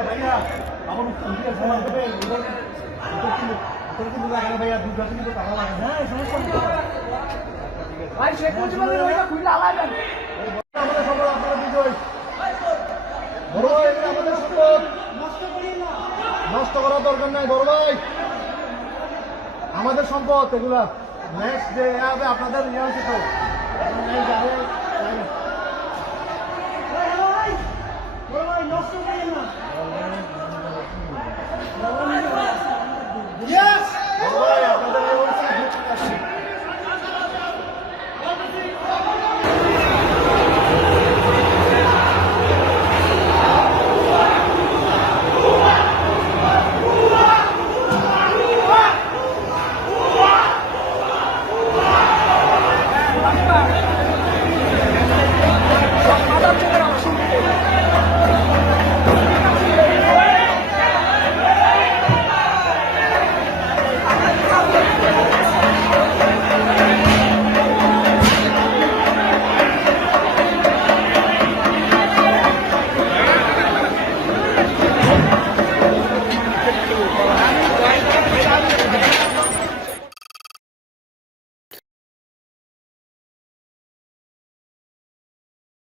ভাইয়া আমার সমান দেবে ভাইয়া দুটো কিন্তু টাকা লাগে না সমস্যা ভাই শেখ মুজিবের ওইটা খুলে আলাদা আমাদের সম্পদ আপনারা বিজয় বড় ভাই আমাদের সম্পদ নষ্ট করার দরকার নাই বড় ভাই আমাদের সম্পদ এগুলা নেক্সট ডে হবে আপনাদের ইয়ে হচ্ছে তো